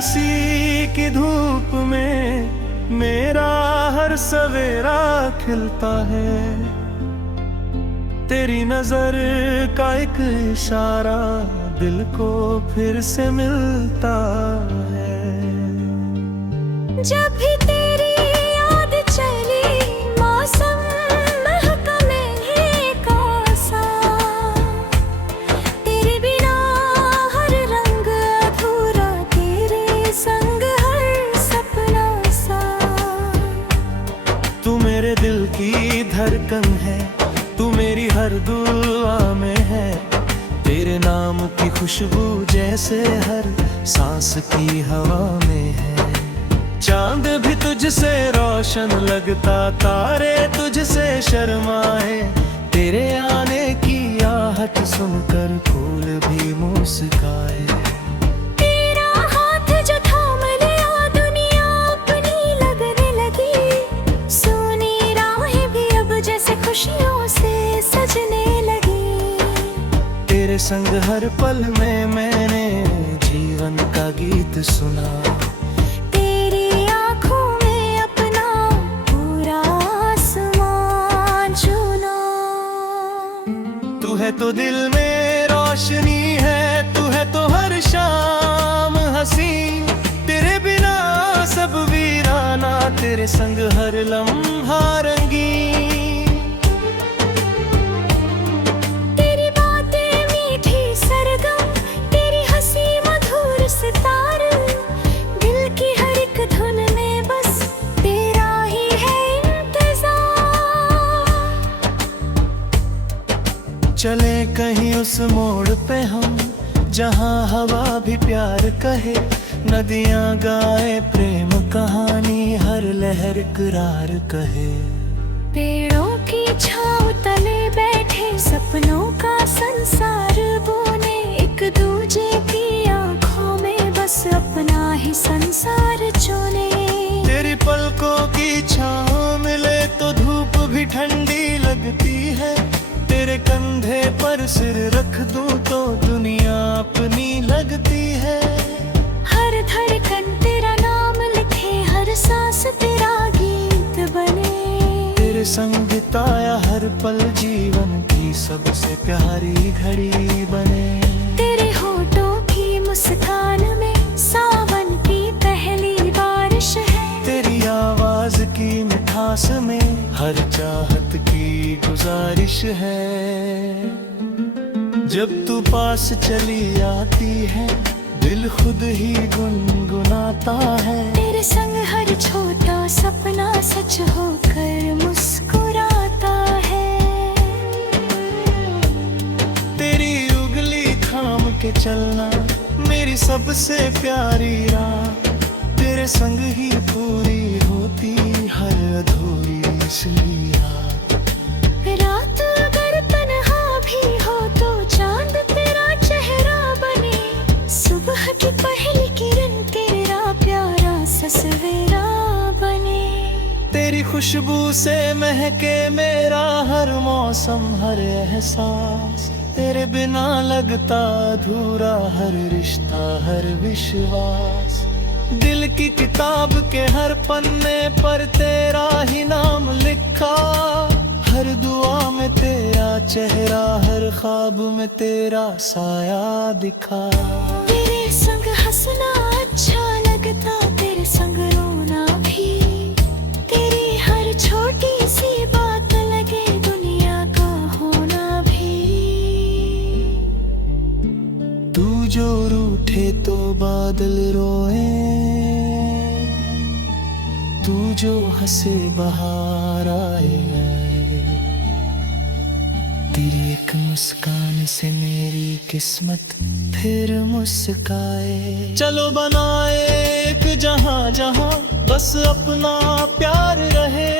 हंसी की धूप में मेरा हर सवेरा खिलता है। तेरी नजर का एक इशारा दिल को फिर से मिलता है। जब भी तेरी याद चली मौसम महका महके का सा, तेरे बिना हर रंग अधूरा, तेरे संग हर सपना सा। तू मेरे दिल की धड़कन है, तू मेरी हर दुआ में है। तेरे नाम की खुशबू जैसे हर सांस की हवा में है। चांद भी तुझसे रोशन लगता, तारे तुझसे शर्माए। तेरे आने की आहट सुनकर फूल भी मुस्काए। तेरा हाथ जो थाम लिया दुनिया अपनी लगने लगी। सोनी राहें भी अब जैसे खुशियों से सजने लगी। तेरे संग हर पल में मैंने जीवन का गीत सुना। तू है तो दिल में रोशनी है, तू है तो हर शाम हंसी। तेरे बिना सब वीराना, तेरे संग हर लम्हा रंगीन। तेरी बातें मीठी सरगम, तेरी हंसी मधुर सितार। दिल की हर एक धुन में बस तेरा ही है इंतजार। चले कहीं उस मोड़ पे हम, जहाँ हवा भी प्यार कहे। नदियाँ गाए प्रेम कहानी, हर लहर इकरार कहे। पेड़ों की छाँव तले बैठे सपनों का संसार बोने। एक दूजे की आँखों में बस अपना ही संसार चुने। तेरी पलकों की छाँव मिले तो धूप भी ठंडी लगती है। तेरे कंधे पर सिर रख दूं तो दुनिया अपनी लगती है। हर धड़कन तेरा नाम लिखे, हर सांस तेरा गीत बने। तेरे संग बिताया हर पल जीवन की सबसे प्यारी घड़ी बने। तेरे होठों की मुस्कान में सावन की पहली बारिश है। तेरी आवाज की मिठास में हर चाहत की गुजारिश है। जब तू पास चली आती है दिल खुद ही गुनगुनाता है। तेरे संग हर छोटा सपना सच होकर मुस्कुराता है। तेरी उंगली थाम के चलना मेरी सबसे प्यारी राह। तेरे संग ही पूरी होती हर अधूरी इसलिए रात अगर तन्हा भी हो तो चांद तेरा चेहरा बने। सुबह की पहली किरण तेरा प्यारा ससवेरा बने। तेरी खुशबू से महके मेरा हर मौसम हर एहसास। तेरे बिना लगता अधूरा हर रिश्ता हर विश्वास। दिल की किताब के हर पन्ने पर तेरा ही नाम लिखा। हर दुआ में तेरा चेहरा, हर ख्वाब में तेरा साया दिखा। तेरे संग हंसना अच्छा लगता, तेरे संग रोना भी। तेरी हर छोटी सी बात लगे दुनिया का होना भी। तू जो रूठे तो बादल रोए, तू जो हंसे बहार आए। तेरी एक मुस्कान से मेरी किस्मत फिर मुस्काए। चलो बनाए एक जहां जहां बस अपना प्यार रहे।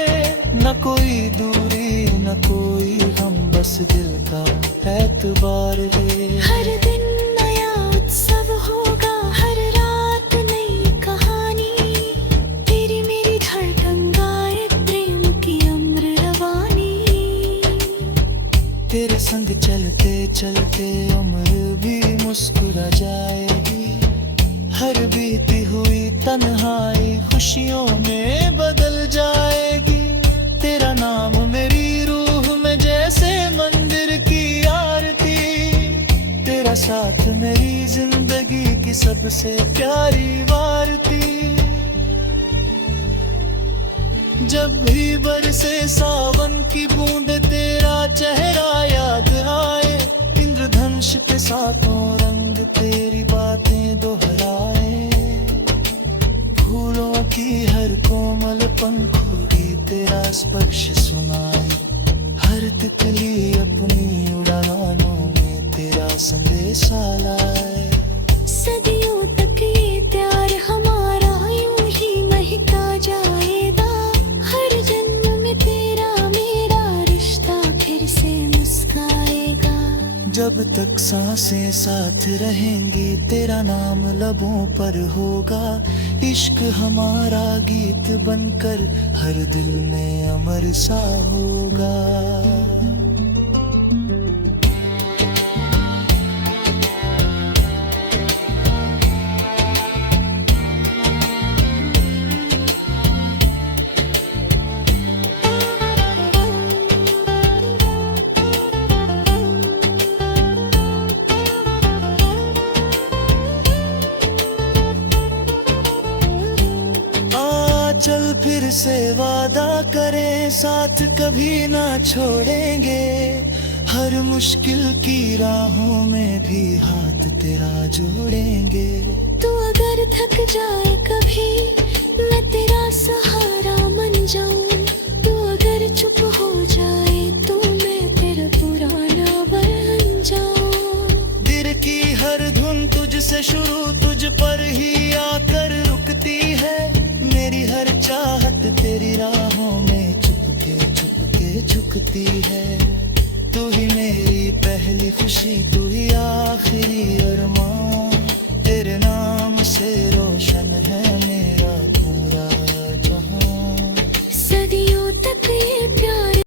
न कोई दूरी न कोई गम, बस दिल का एतबार रहे। हर दिन नया उत्सव होगा, हर रात नई कहानी। तेरी मेरी धड़कन गाए प्रेम की अम्र रवानी। तेरे संग चलते चलते उम्र भी मुस्कुरा जाएगी। हर बीती हुई तन्हाई खुशियों में बदल जाएगी। तेरा नाम मेरी रूह में जैसे मंदिर की आरती, तेरा साथ मेरी जिंदगी की सबसे प्यारी वारती। जब भी बरसे सावन की बूंद तेरा चेहरा याद आए, इंद्रधनुष के सातों रंग तेरी बातें दोहराए। फूलों की हर कोमल पंखुड़ी तेरा स्पर्श सुनाए, हर तितली अपनी उड़ानों में तेरा संदेशा लाए। सदियों तक ये प्यार हमारा यूं ही महका जाएगा। हर जन्म में तेरा मेरा रिश्ता फिर से मुस्काएगा। जब तक सांसें साथ रहेंगी तेरा नाम लबों पर होगा। इश्क हमारा गीत बनकर हर दिल में अमर सा होगा। चल फिर से वादा करें साथ कभी ना छोड़ेंगे। हर मुश्किल की राहों में भी हाथ तेरा जोड़ेंगे। तू अगर थक जाए कभी मैं तेरा सहारा बन जाऊं। तू अगर चुप हो जाए तो मैं तेरा पुराना बन जाऊं। दिल की हर धुन तुझसे शुरू तुझ पर ही आकर रुकती है। मेरी हर चाहत तेरी राहों में चुपके झुकती है। तू ही मेरी पहली खुशी, तू ही आखिरी अरमान। तेरे नाम से रोशन है मेरा पूरा जहां। सदियों तक ये